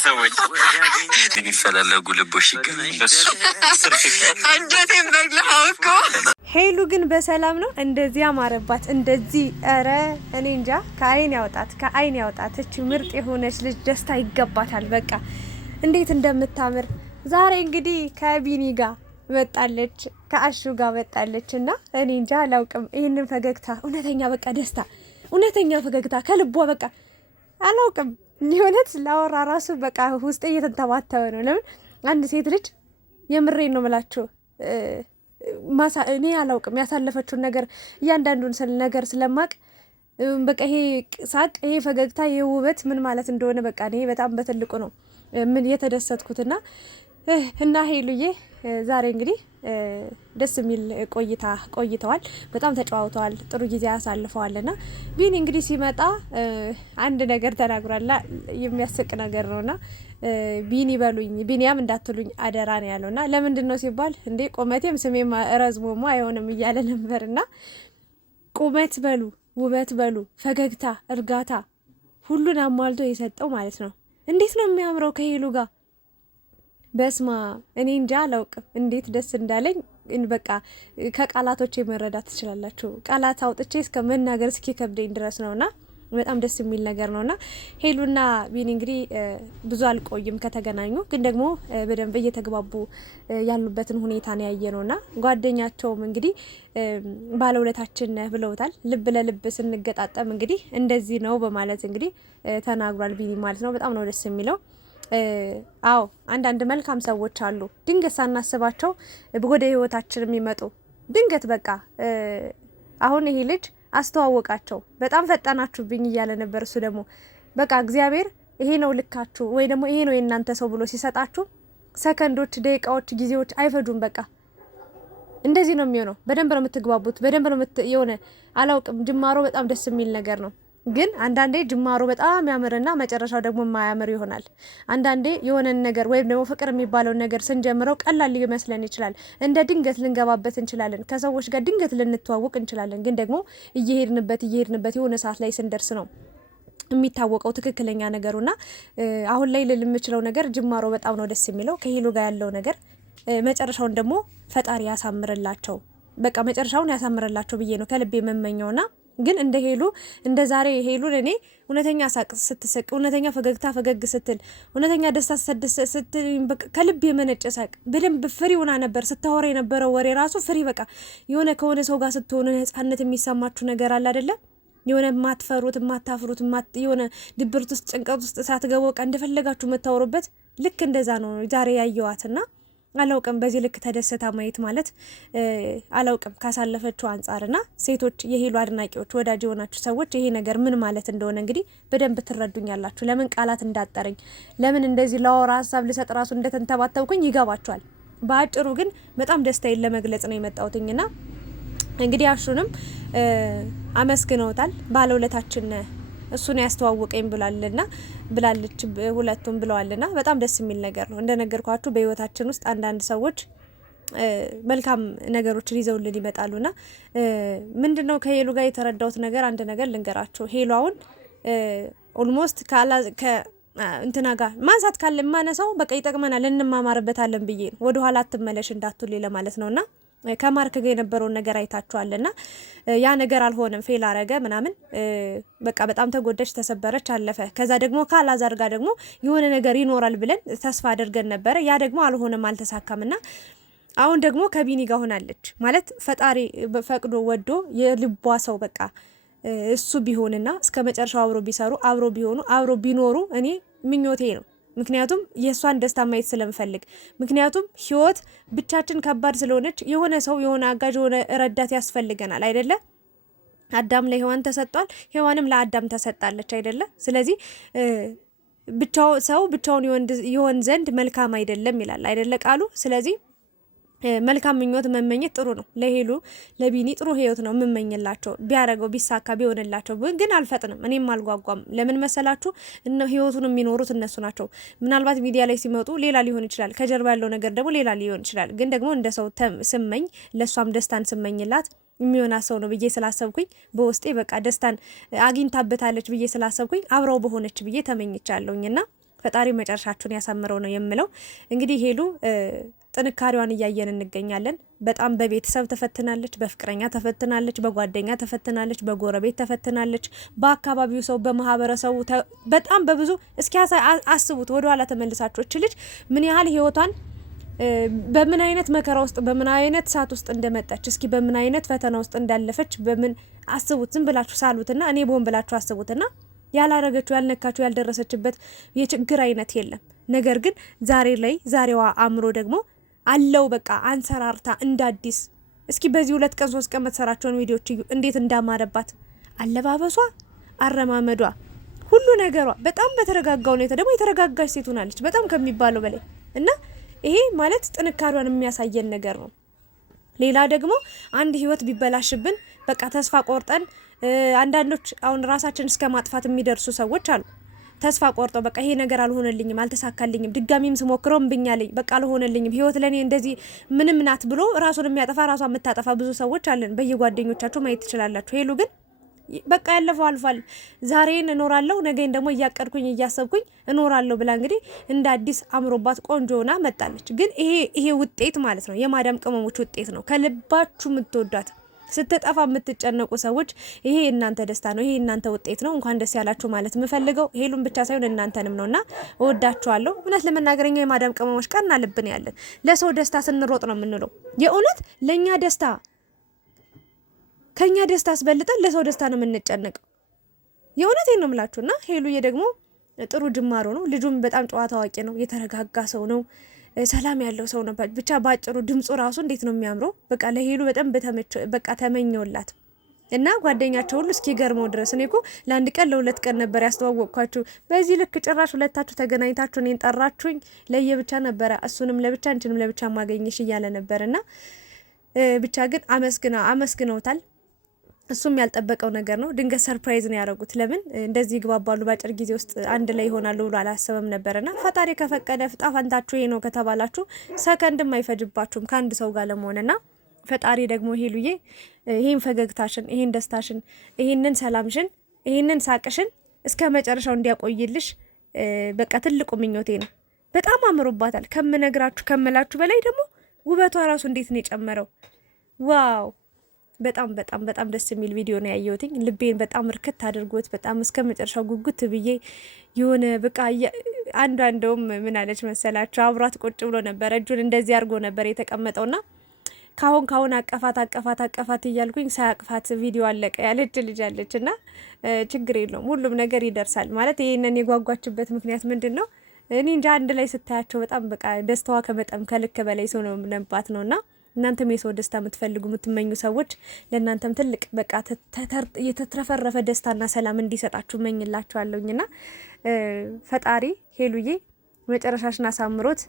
ሰዎች የሚፈላለጉ ልቦች ይገናኙ። አንጀቴን በግለኸው እኮ። ሄሉ ግን በሰላም ነው እንደዚህ አማረባት እንደዚህ። ኧረ እኔ እንጃ። ከአይን ያውጣት ከአይን ያውጣት። እች ምርጥ የሆነች ልጅ ደስታ ይገባታል። በቃ እንዴት እንደምታምር ዛሬ እንግዲህ ከቢኒ ጋር መጣለች፣ ከአሹ ጋር መጣለች እና እኔ እንጃ አላውቅም። ይህንን ፈገግታ እውነተኛ በቃ ደስታ እውነተኛ ፈገግታ ከልቧ በቃ አላውቅም። የሆነት ላወራ ራሱ በቃ ውስጤ እየተንተባተበ ነው። ለምን አንድ ሴት ልጅ የምሬን ነው የምላችሁ እኔ አላውቅም ያሳለፈችውን ነገር እያንዳንዱን ነገር ስለማቅ በቃ ይሄ ሳቅ ይሄ ፈገግታ ይሄ ውበት ምን ማለት እንደሆነ በቃ እኔ በጣም በትልቁ ነው ምን የተደሰትኩትና እና ሄሉዬ ዛሬ እንግዲህ ደስ የሚል ቆይተዋል። በጣም ተጫዋውተዋል። ጥሩ ጊዜ አሳልፈዋልና ቢኒ እንግዲህ ሲመጣ አንድ ነገር ተናግሯል። የሚያስቅ ነገር ነውና ቢኒ በሉኝ ቢኒያም እንዳትሉኝ አደራ ነው ያለውና ለምንድን ነው ሲባል እንዴ ቁመቴም ስሜም ረዝሞማ አይሆንም እያለ ነበርና ቁመት በሉ ውበት በሉ ፈገግታ እርጋታ ሁሉን አሟልቶ የሰጠው ማለት ነው። እንዴት ነው የሚያምረው ከሄሉ ጋር በስማ እኔ እንጃ አላውቅም እንዴት ደስ እንዳለኝ በቃ ከቃላቶቼ መረዳት ትችላላችሁ። ቃላት አውጥቼ እስከ መናገር እስኪ ከብደኝ ድረስ ነውና በጣም ደስ የሚል ነገር ነውና ሄሉና ቢኒ እንግዲህ ብዙ አልቆይም ከተገናኙ፣ ግን ደግሞ በደንብ እየተግባቡ ያሉበትን ሁኔታ ነው ያየነውና ጓደኛቸውም እንግዲህ ባለውለታችን ብለውታል። ልብ ለልብ ስንገጣጠም እንግዲህ እንደዚህ ነው በማለት እንግዲህ ተናግሯል ቢኒ ማለት ነው። በጣም ነው ደስ የሚለው። አዎ አንዳንድ መልካም ሰዎች አሉ ድንገት ሳናስባቸው ወደ ህይወታችን የሚመጡ ድንገት በቃ አሁን ይሄ ልጅ አስተዋወቃቸው በጣም ፈጠናችሁብኝ እያለ ነበር። እሱ ደግሞ በቃ እግዚአብሔር ይሄ ነው ልካችሁ ወይ ደግሞ ይሄ ነው የእናንተ ሰው ብሎ ሲሰጣችሁ ሰከንዶች፣ ደቂቃዎች፣ ጊዜዎች አይፈጁም። በቃ እንደዚህ ነው የሚሆነው። በደንብ ነው የምትግባቡት። በደንብ ነው የሆነ አላውቅም። ጅማሮ በጣም ደስ የሚል ነገር ነው። ግን አንዳንዴ ጅማሮ በጣም ያምርና መጨረሻው ደግሞ የማያምር ይሆናል። አንዳንዴ የሆነን ነገር ወይም ደግሞ ፍቅር የሚባለውን ነገር ስንጀምረው ቀላል ሊመስለን ይችላል። እንደ ድንገት ልንገባበት እንችላለን። ከሰዎች ጋር ድንገት ልንተዋወቅ እንችላለን። ግን ደግሞ እየሄድንበት የሆነ ሰዓት ላይ ስንደርስ ነው የሚታወቀው ትክክለኛ ነገሩና አሁን ላይ ልል የምችለው ነገር ጅማሮ በጣም ነው ደስ የሚለው ከሄሉ ጋር ያለው ነገር። መጨረሻውን ደግሞ ፈጣሪ ያሳምርላቸው። በቃ መጨረሻውን ያሳምርላቸው ብዬ ነው ከልቤ የምመኘውና ግን እንደ ሄሉ እንደ ዛሬ ሄሉን እኔ እውነተኛ ሳቅ ስትስቅ እውነተኛ ፈገግታ ፈገግ ስትል እውነተኛ ደስታ ስትል ከልብ የመነጨ ሳቅ በደንብ ፍሪ ሆና ነበር ስታወራ የነበረው ወሬ ራሱ ፍሪ በቃ የሆነ ከሆነ ሰው ጋር ስትሆኑ ነፃነት የሚሰማችሁ ነገር አለ አይደለ? የሆነ ማትፈሩት ማታፍሩት የሆነ ድብርት ውስጥ ጭንቀት ውስጥ ሳትገቡ በቃ እንደፈለጋችሁ የምታወሩበት ልክ እንደዛ ነው ዛሬ ያየዋትና አላውቅም። በዚህ ልክ ተደስታ ማየት ማለት አላውቅም ካሳለፈችው አንጻርና ሴቶች የሄሉ አድናቂዎች ወዳጅ የሆናችሁ ሰዎች ይሄ ነገር ምን ማለት እንደሆነ እንግዲህ በደንብ ትረዱኛላችሁ። ለምን ቃላት እንዳጠረኝ ለምን እንደዚህ ላወራ ሀሳብ ልሰጥ ራሱ እንደተንተባተብኩኝ ይገባችኋል። በአጭሩ ግን በጣም ደስታዬን ለመግለጽ ነው የመጣሁትኝና እንግዲህ አሹንም አመስግነውታል። ባለውለታችን እሱን ያስተዋወቀኝ ብላለች ሁለቱም ብለዋልና በጣም ደስ የሚል ነገር ነው። እንደነገርኳችሁ በህይወታችን ውስጥ አንዳንድ ሰዎች መልካም ነገሮችን ይዘውልን ይመጣሉና ምንድነው ከሄሉ ጋር የተረዳሁት ነገር አንድ ነገር ልንገራችሁ። ሄሉ አሁን ኦልሞስት እንትና ጋር ማንሳት ካለ ማነሳው በቃ ይጠቅመናል እንማማርበታለን ብዬ ነው። ወደ ኋላ አትመለሽ እንዳትሉ ለማለት ነውና ከማርክ ጋር የነበረውን ነገር አይታችኋልና ያ ነገር አልሆነም፣ ፌል አረገ ምናምን በቃ በጣም ተጎደች፣ ተሰበረች፣ አለፈ። ከዛ ደግሞ ካላዛር ጋር ደግሞ የሆነ ነገር ይኖራል ብለን ተስፋ አድርገን ነበረ። ያ ደግሞ አልሆነም፣ አልተሳካምና አሁን ደግሞ ከቢኒ ጋር ሆናለች ማለት ፈጣሪ ፈቅዶ ወዶ የልቧ ሰው በቃ እሱ ቢሆንና እስከ መጨረሻው አብሮ ቢሰሩ አብሮ ቢሆኑ አብሮ ቢኖሩ እኔ ምኞቴ ነው። ምክንያቱም የእሷን ደስታ ማየት ስለምፈልግ፣ ምክንያቱም ህይወት ብቻችን ከባድ ስለሆነች የሆነ ሰው የሆነ አጋዥ የሆነ ረዳት ያስፈልገናል አይደለ? አዳም ለሔዋን ተሰጥቷል፣ ሔዋንም ለአዳም ተሰጣለች አይደለ? ስለዚህ ብቻውን ይሆን ዘንድ መልካም አይደለም ይላል አይደለ ቃሉ? ስለዚህ መልካም ምኞት መመኘት ጥሩ ነው። ለሄሉ ለቢኒ ጥሩ ህይወት ነው የምመኝላቸው። ቢያረገው ቢሳካ ቢሆንላቸው ግን አልፈጥንም፣ እኔም አልጓጓም። ለምን መሰላችሁ? ህይወቱን የሚኖሩት እነሱ ናቸው። ምናልባት ሚዲያ ላይ ሲመጡ ሌላ ሊሆን ይችላል፣ ከጀርባ ያለው ነገር ደግሞ ሌላ ሊሆን ይችላል። ግን ደግሞ እንደ ሰው ስመኝ ለሷም ደስታን ስመኝላት የሚሆና ሰው ነው ብዬ ስላሰብኩኝ በውስጤ በቃ ደስታን አግኝታበታለች ብዬ ስላሰብኩኝ አብረው በሆነች ብዬ ተመኝቻለሁኝና ፈጣሪ መጨረሻችሁን ያሳምረው ነው የምለው። እንግዲህ ሄሉ ጥንካሬዋን እያየን እንገኛለን። በጣም በቤተሰብ ተፈትናለች፣ በፍቅረኛ ተፈትናለች፣ በጓደኛ ተፈትናለች፣ በጎረቤት ተፈትናለች፣ በአካባቢው ሰው፣ በማህበረሰቡ በጣም በብዙ እስኪ አስቡት። ወደ ኋላ ተመልሳችሁ እች ልጅ ምን ያህል ህይወቷን በምን አይነት መከራ ውስጥ በምን አይነት ሰዓት ውስጥ እንደመጣች እስኪ በምን አይነት ፈተና ውስጥ እንዳለፈች በምን አስቡት። ዝም ብላችሁ ሳሉትና እኔ ቦን ብላችሁ አስቡትና ያላረገችው ያልነካችው ያልደረሰችበት የችግር አይነት የለም። ነገር ግን ዛሬ ላይ ዛሬዋ አእምሮ ደግሞ አለው በቃ አንሰራርታ እንደ አዲስ እስኪ በዚህ 2 ቀን 3 ቀን መተሰራቸውን ቪዲዮዎች እዩ እንዴት እንዳማረባት አለባበሷ፣ አረማመዷ፣ ሁሉ ነገሯ በጣም በተረጋጋ ሁኔታ ደግሞ የተረጋጋች ሴት ሆናለች በጣም ከሚባለው በላይ እና ይሄ ማለት ጥንካሬዋን የሚያሳየን ነገር ነው። ሌላ ደግሞ አንድ ህይወት ቢበላሽብን በቃ ተስፋ ቆርጠን አንዳንዶች አሁን ራሳችን እስከ ማጥፋት የሚደርሱ ሰዎች አሉ። ተስፋ ቆርጠው በቃ ይሄ ነገር አልሆነልኝም፣ አልተሳካልኝም፣ ድጋሚም ስሞክረው እምብኛለኝ፣ በቃ አልሆነልኝም፣ ህይወት ለኔ እንደዚህ ምንም ናት ብሎ ራሱን የሚያጠፋ ራሷን የምታጠፋ ብዙ ሰዎች አለን። በየጓደኞቻቸው ማየት ትችላላችሁ። ሄሉ ግን በቃ ያለፈው አልፏል፣ ዛሬን እኖራለሁ፣ ነገን ደግሞ እያቀድኩኝ እያሰብኩኝ እኖራለሁ ብላ እንግዲህ እንደ አዲስ አምሮባት ቆንጆ ሆና መጣለች። ግን ይሄ ውጤት ማለት ነው የማዳም ቅመሞች ውጤት ነው። ከልባችሁ የምትወዷት ስትጠፋ የምትጨነቁ ሰዎች ይሄ እናንተ ደስታ ነው፣ ይሄ እናንተ ውጤት ነው። እንኳን ደስ ያላችሁ ማለት የምፈልገው ሄሉን ብቻ ሳይሆን እናንተንም ነውና እወዳችኋለሁ። እውነት ለመናገረኛ የማዳም ቅመሞች ቀና ልብን ያለን ለሰው ደስታ ስንሮጥ ነው የምንለው። የእውነት ለኛ ደስታ ከኛ ደስታ አስበልጠን ለሰው ደስታ ነው የምንጨነቀው። የእውነቴን ነው የምላችሁና ሄሉዬ ደግሞ ጥሩ ጅማሮ ነው። ልጁም በጣም ጨዋታ አዋቂ ነው፣ የተረጋጋ ሰው ነው፣ ሰላም ያለው ሰው ነው። ብቻ ባጭሩ ድምጹ ራሱ እንዴት ነው የሚያምረው። በቃ ለሄሉ በጣም በቃ ተመኘውላት እና ጓደኛቸው ሁሉ እስኪገርመው ድረስ እኔ እኮ ለአንድ ቀን ለ2 ቀን ነበር ያስተዋወቅኳችሁ። በዚህ ልክ ጭራሽ ሁለታችሁ ተገናኝታችሁ እኔን ጠራችሁኝ። ለየብቻ ነበረ እሱንም ለብቻ አንቺንም ለብቻ ማገኘሽ እያለ ነበርና ብቻ ግን አመስግነውታል። እሱም ያልጠበቀው ነገር ነው። ድንገት ሰርፕራይዝ ነው ያደረጉት። ለምን እንደዚህ ይግባባሉ በአጭር ጊዜ ውስጥ አንድ ላይ ይሆናሉ ብሎ አላሰበም ነበርና ፈጣሪ ከፈቀደ ፍጣፋንታችሁ ይሄ ነው ከተባላችሁ ሰከንድም አይፈጅባችሁም ከአንድ ሰው ጋር ለመሆንና ፈጣሪ ደግሞ ሄሉዬ ይሄን ፈገግታሽን፣ ይሄን ደስታሽን፣ ይሄንን ሰላምሽን፣ ይሄንን ሳቅሽን እስከ መጨረሻው እንዲያቆይልሽ በቃ ትልቁ ምኞቴ ነው። በጣም አምሮባታል ከምነግራችሁ ከምላችሁ በላይ ደግሞ ውበቷ ራሱ እንዴት ነው የጨመረው! ዋው በጣም በጣም በጣም ደስ የሚል ቪዲዮ ነው ያየሁትኝ። ልቤን በጣም እርክት አድርጎት በጣም እስከ መጨረሻው ጉጉት ብዬ የሆነ በቃ አንዷም ምን አለች መሰላችሁ? አብሯት ቁጭ ብሎ ነበር፣ እጁን እንደዚህ አድርጎ ነበር የተቀመጠውና ካሁን አቀፋት እያልኩኝ ሳያቅፋት ቪዲዮ አለቀ ያለች ልጅ አለች። እና ችግር የለውም ሁሉም ነገር ይደርሳል ማለት ይሄንን የጓጓችበት ምክንያት ምንድን ነው? እኔ እንጃ አንድ ላይ ስታያቸው በጣም በቃ ደስታዋ ከመጠን ከልክ በላይ ሰው ነው ነባት ነውና እናንተም የሰው ደስታ የምትፈልጉ የምትመኙ ሰዎች ለእናንተም ትልቅ በቃ የተትረፈረፈ ደስታና ሰላም እንዲሰጣችሁ መኝላችኋለሁኝና ፈጣሪ ሄሉዬ መጨረሻሽን አሳምሮት።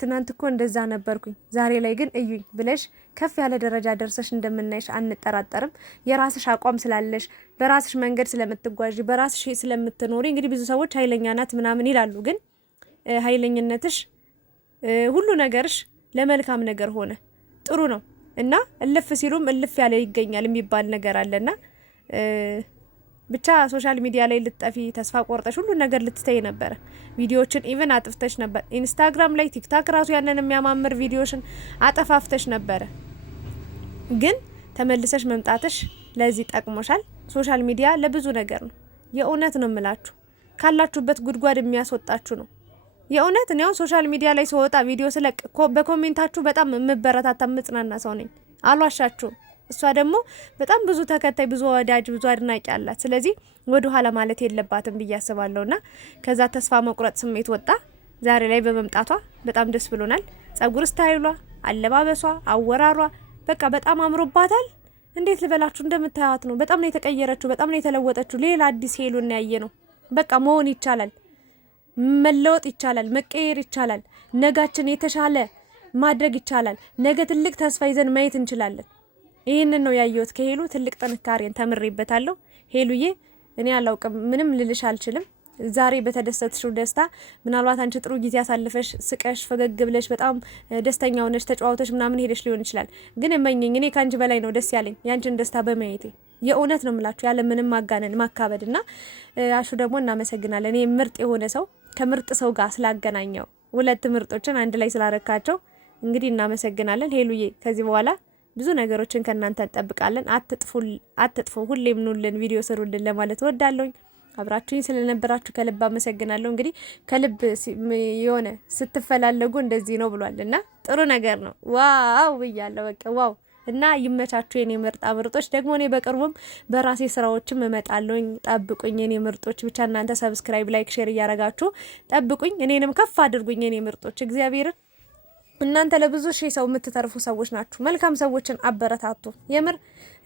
ትናንት እኮ እንደዛ ነበርኩኝ ዛሬ ላይ ግን እዩኝ ብለሽ ከፍ ያለ ደረጃ ደርሰሽ እንደምናይሽ አንጠራጠርም። የራስሽ አቋም ስላለሽ በራስሽ መንገድ ስለምትጓዥ በራስሽ ስለምትኖሪ እንግዲህ ብዙ ሰዎች ኃይለኛ ናት ምናምን ይላሉ። ግን ኃይለኝነትሽ ሁሉ ነገርሽ ለመልካም ነገር ሆነ ጥሩ ነው እና እልፍ ሲሉም እልፍ ያለ ይገኛል የሚባል ነገር አለና ብቻ ሶሻል ሚዲያ ላይ ልትጠፊ ተስፋ ቆርጠሽ ሁሉ ነገር ልትተይ ነበር። ቪዲዮዎችን ኢቭን አጥፍተሽ ነበር። ኢንስታግራም ላይ ቲክታክ ራሱ ያንን የሚያማምር ቪዲዮሽን አጠፋፍተሽ ነበር። ግን ተመልሰሽ መምጣትሽ ለዚህ ጠቅሞሻል። ሶሻል ሚዲያ ለብዙ ነገር ነው። የእውነት ነው የምላችሁ ካላችሁበት ጉድጓድ የሚያስወጣችሁ ነው። የእውነት ነው። ሶሻል ሚዲያ ላይ ስወጣ ቪዲዮ ስለቅ በኮሜንታችሁ በጣም የምበረታታ ምጽናና ሰው ነኝ፣ አልዋሻችሁም። እሷ ደግሞ በጣም ብዙ ተከታይ፣ ብዙ ወዳጅ፣ ብዙ አድናቂ አላት። ስለዚህ ወደ ኋላ ማለት የለባትም ብዬ አስባለሁና ከዛ ተስፋ መቁረጥ ስሜት ወጣ ዛሬ ላይ በመምጣቷ በጣም ደስ ብሎናል። ጸጉር ስታይሏ፣ አለባበሷ፣ አወራሯ በቃ በጣም አምሮባታል። እንዴት ልበላችሁ እንደምታዩት ነው። በጣም ነው የተቀየረችው፣ በጣም ነው የተለወጠችው። ሌላ አዲስ ሄሉን ያየ ነው። በቃ መሆን ይቻላል፣ መለወጥ ይቻላል፣ መቀየር ይቻላል። ነጋችን የተሻለ ማድረግ ይቻላል። ነገ ትልቅ ተስፋ ይዘን ማየት እንችላለን። ይህንን ነው ያየሁት ከሄሉ። ትልቅ ጥንካሬን ተምሬበታለሁ። ሄሉዬ እኔ አላውቅም፣ ምንም ልልሽ አልችልም። ዛሬ በተደሰትሽው ደስታ ምናልባት አንቺ ጥሩ ጊዜ አሳልፈሽ ስቀሽ ፈገግ ብለሽ በጣም ደስተኛ ሆነሽ ተጫዋውተሽ ምናምን ሄደሽ ሊሆን ይችላል። ግን እመኝኝ እኔ ካንቺ በላይ ነው ደስ ያለኝ ያንቺን ደስታ በማየቴ። የእውነት ነው የምላችሁ ያለ ምንም ማጋነን ማካበድና አሹ ደግሞ እናመሰግናለን። እኔ ምርጥ የሆነ ሰው ከምርጥ ሰው ጋር ስላገናኘው 2 ምርጦችን አንድ ላይ ስላረካቸው እንግዲህ እናመሰግናለን። ሄሉዬ ከዚህ በኋላ ብዙ ነገሮችን ከእናንተ እንጠብቃለን። አትጥፉ፣ ሁሌም ኑልን፣ ቪዲዮ ስሩልን ለማለት ወዳለሁኝ። አብራችሁኝ ስለነበራችሁ ከልብ አመሰግናለሁ። እንግዲህ ከልብ የሆነ ስትፈላለጉ እንደዚህ ነው ብሏል እና ጥሩ ነገር ነው። ዋው ብያለሁ። በቃ ዋው እና ይመቻችሁ የኔ ምርጣ ምርጦች። ደግሞ እኔ በቅርቡም በራሴ ስራዎችም እመጣለሁኝ። ጠብቁኝ የኔ ምርጦች። ብቻ እናንተ ሰብስክራይብ፣ ላይክ፣ ሼር እያረጋችሁ ጠብቁኝ። እኔንም ከፍ አድርጉኝ የኔ ምርጦች። እግዚአብሔርን እናንተ ለብዙ ሺህ ሰው የምትተርፉ ሰዎች ናችሁ። መልካም ሰዎችን አበረታቱ። የምር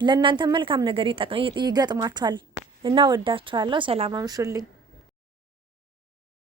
ለእናንተ መልካም ነገር ይገጥማችኋል እና ወዳችኋለሁ። ሰላም አምሹልኝ።